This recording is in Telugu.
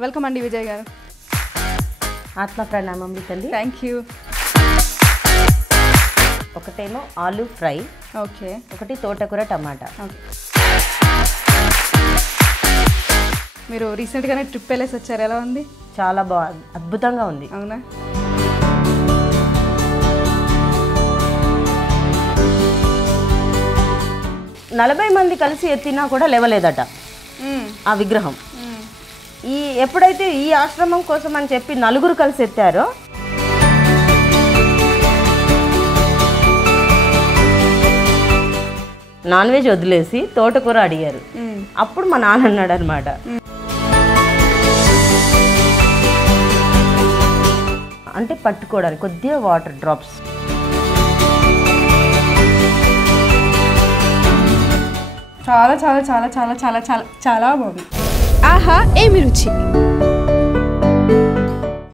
వెల్కమ్ అండి విజయ్ గారు. ఆత్మ ప్రణామం తల్లి. Thank you. ఒకటేమో ఆలూ ఫ్రై, ఓకే, ఒకటి తోటకూర టమాటా. ఓకే. మీరు రీసెంట్గానే ట్రిప్ వెళ్ళేసి వచ్చారు, ఎలా ఉంది? చాలా బాగుంది, అద్భుతంగా ఉంది. అవునా? నలభై మంది కలిసి ఎత్తినా కూడా లేవలేదట ఆ విగ్రహం. ఎప్పుడైతే ఈ ఆశ్రమం కోసం అని చెప్పి నలుగురు కలిసి ఎత్తారో నాన్ వెజ్ వదిలేసి తోటకూర అడిగారు. అప్పుడు మా నాన్న అన్నాడు అనమాట, అంటే పట్టుకోవడానికి కొద్దిగా వాటర్ డ్రాప్స్. చాలా చాలా చాలా చాలా చాలా చాలా చాలా బాగుంది. ఆహా ఏమి రుచి.